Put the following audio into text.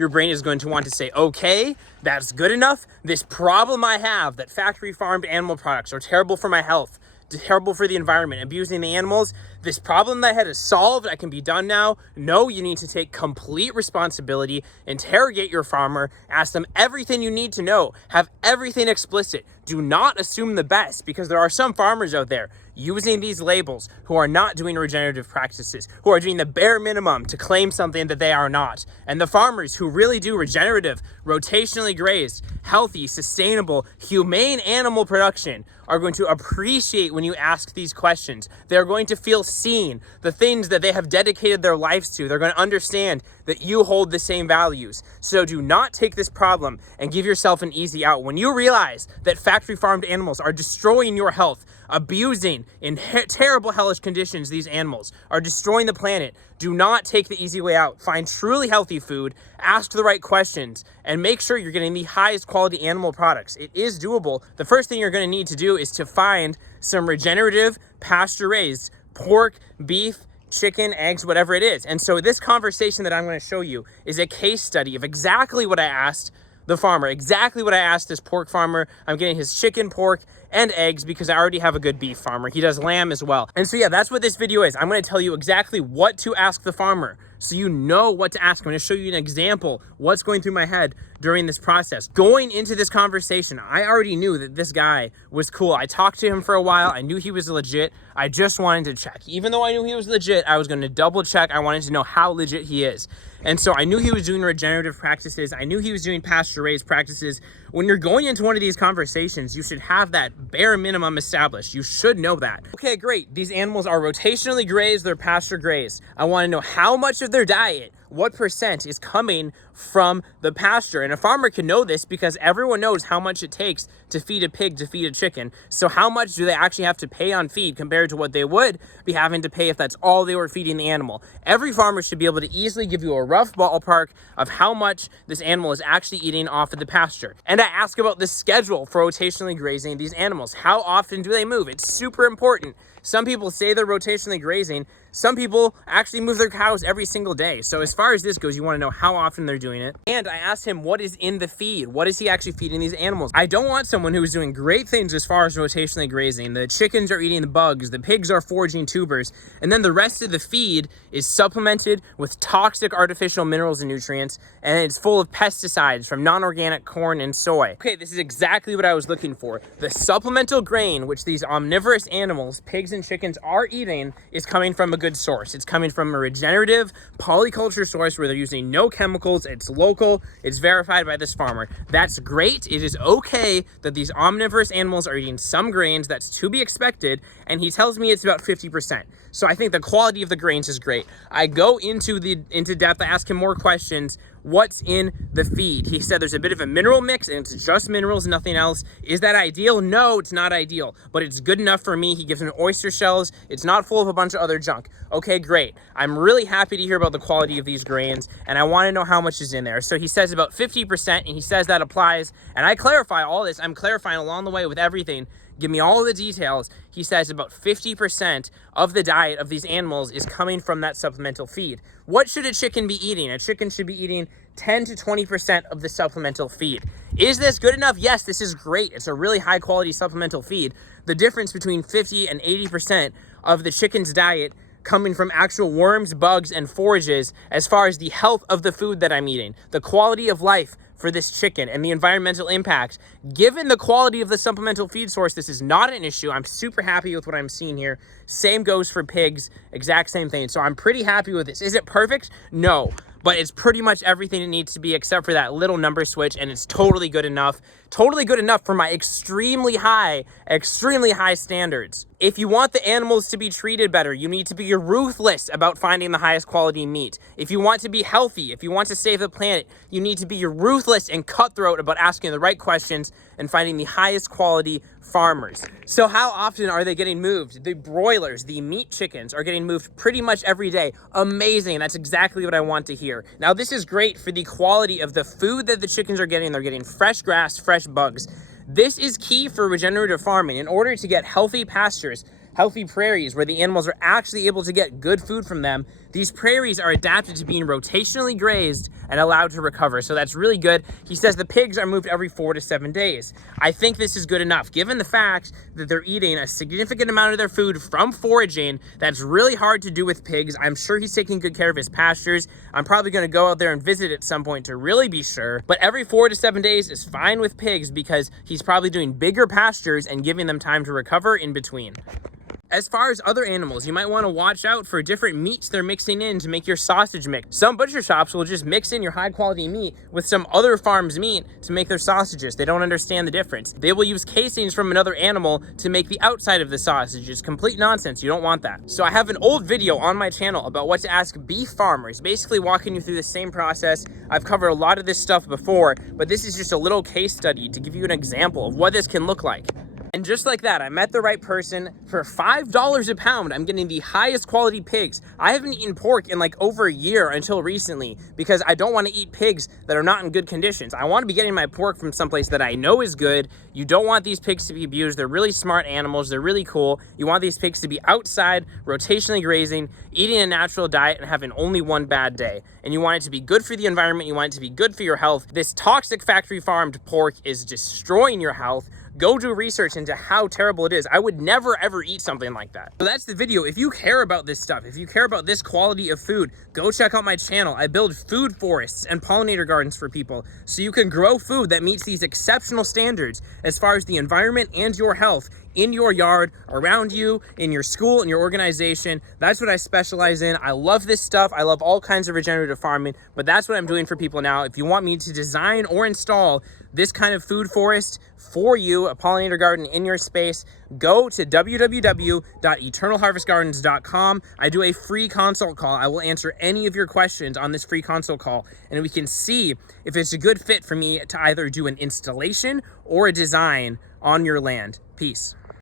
your brain is going to want to say, okay, that's good enough. This problem I have that factory farmed animal products are terrible for my health, terrible for the environment, abusing the animals. This problem that I had is solved. I can be done now. No, you need to take complete responsibility, interrogate your farmer, ask them everything you need to know, have everything explicit. Do not assume the best, because there are some farmers out there using these labels who are not doing regenerative practices, who are doing the bare minimum to claim something that they are not. And the farmers who really do regenerative, rotationally grazed, healthy, sustainable, humane animal production are going to appreciate when you ask these questions. They're going to feel seen, the things that they have dedicated their lives to. They're going to understand that you hold the same values. So do not take this problem and give yourself an easy out. When you realize that factory farmed animals are destroying your health, abusing in terrible hellish conditions, these animals are destroying the planet, do not take the easy way out. Find truly healthy food, ask the right questions, and make sure you're getting the highest quality animal products. It is doable. The first thing you're going to need to do is to find some regenerative, pasture-raised pork, beef, chicken, eggs, whatever it is. And so this conversation that I'm going to show you is a case study of exactly what I asked the farmer, exactly what I asked this pork farmer. I'm getting his chicken, pork, and eggs because I already have a good beef farmer. He does lamb as well. And so yeah, that's what this video is. I'm going to tell you exactly what to ask the farmer so you know what to ask. I'm going to show you an example, what's going through my head during this process. Going into this conversation, I already knew that this guy was cool. I talked to him for a while. I knew he was legit. I just wanted to check. Even though I knew he was legit, I was going to double check. I wanted to know how legit he is. And so I knew he was doing regenerative practices. I knew he was doing pasture-raised practices. When you're going into one of these conversations, you should have that bare minimum established. You should know that. Okay, great. These animals are rotationally grazed. They're pasture grazed. I want to know how much of their diet, what percent is coming from the pasture. And a farmer can know this because everyone knows how much it takes to feed a pig, to feed a chicken. So how much do they actually have to pay on feed compared to what they would be having to pay if that's all they were feeding the animal? Every farmer should be able to easily give you a rough ballpark of how much this animal is actually eating off of the pasture. And I ask about the schedule for rotationally grazing these animals. How often do they move? It's super important. Some people say they're rotationally grazing. Some people actually move their cows every single day. So as far as this goes, you want to know how often they're doing it. And I asked him what is in the feed. What is he actually feeding these animals? I don't want someone who is doing great things as far as rotationally grazing. The chickens are eating the bugs. The pigs are foraging tubers. And then the rest of the feed is supplemented with toxic artificial minerals and nutrients. And it's full of pesticides from non-organic corn and soy. Okay, this is exactly what I was looking for. The supplemental grain, which these omnivorous animals, pigs and chickens, are eating, is coming from a good source. It's coming from a regenerative polyculture source where they're using no chemicals. It's local. It's verified by this farmer. That's great. It is okay that these omnivorous animals are eating some grains. That's to be expected. And he tells me it's about 50%. So I think the quality of the grains is great. I go into depth. I ask him more questions. What's in the feed? He said there's a bit of a mineral mix and it's just minerals, nothing else. Is that ideal? No, it's not ideal, but it's good enough for me. He gives me oyster shells. It's not full of a bunch of other junk. Okay, great. I'm really happy to hear about the quality of these grains and I want to know how much is in there. So he says about 50% and he says that applies. And I clarify all this. I'm clarifying along the way with everything. Give me all the details. He says about 50% of the diet of these animals is coming from that supplemental feed. What should a chicken be eating? A chicken should be eating 10 to 20% of the supplemental feed. Is this good enough? Yes, this is great. It's a really high quality supplemental feed. The difference between 50 and 80% of the chicken's diet coming from actual worms, bugs, and forages as far as the health of the food that I'm eating, the quality of life for this chicken and the environmental impact. Given the quality of the supplemental feed source, this is not an issue. I'm super happy with what I'm seeing here. Same goes for pigs, exact same thing. So I'm pretty happy with this. Is it perfect? No, but it's pretty much everything it needs to be except for that little number switch, and it's totally good enough. Totally good enough for my extremely high standards. If you want the animals to be treated better, you need to be ruthless about finding the highest quality meat. If you want to be healthy, if you want to save the planet, you need to be ruthless and cutthroat about asking the right questions and finding the highest quality farmers. So how often are they getting moved? The broilers, the meat chickens, are getting moved pretty much every day. Amazing. That's exactly what I want to hear. Now, this is great for the quality of the food that the chickens are getting. They're getting fresh grass, fresh bugs. This is key for regenerative farming. In order to get healthy pastures, healthy prairies where the animals are actually able to get good food from them, These prairies are adapted to being rotationally grazed and allowed to recover. So that's really good. He says the pigs are moved every 4 to 7 days. I think this is good enough, given the fact that they're eating a significant amount of their food from foraging. That's really hard to do with pigs. I'm sure he's taking good care of his pastures. I'm probably going to go out there and visit at some point to really be sure. But every 4 to 7 days is fine with pigs because he's probably doing bigger pastures and giving them time to recover in between. As far as other animals, you might want to watch out for different meats they're mixing in to make your sausage mix. Some butcher shops will just mix in your high quality meat with some other farm's meat to make their sausages. They don't understand the difference. They will use casings from another animal to make the outside of the sausage. It's complete nonsense. You don't want that. So I have an old video on my channel about what to ask beef farmers, basically walking you through the same process. I've covered a lot of this stuff before, but this is just a little case study to give you an example of what this can look like. And just like that, I met the right person. For $5 a pound, I'm getting the highest quality pigs. I haven't eaten pork in like over a year until recently because I don't want to eat pigs that are not in good conditions. I want to be getting my pork from someplace that I know is good. You don't want these pigs to be abused. They're really smart animals. They're really cool. You want these pigs to be outside, rotationally grazing, eating a natural diet, and having only one bad day. And you want it to be good for the environment. You want it to be good for your health. This toxic factory farmed pork is destroying your health. Go do research into how terrible it is. I would never ever eat something like that. So that's the video. If you care about this stuff, if you care about this quality of food, go check out my channel. I build food forests and pollinator gardens for people so you can grow food that meets these exceptional standards as far as the environment and your health in your yard, around you, in your school, in your organization. That's what I specialize in. I love this stuff. I love all kinds of regenerative farming, but that's what I'm doing for people now. If you want me to design or install this kind of food forest for you, a pollinator garden in your space, go to www.eternalharvestgardens.com. I do a free consult call. I will answer any of your questions on this free consult call, and we can see if it's a good fit for me to either do an installation or a design on your land. Peace.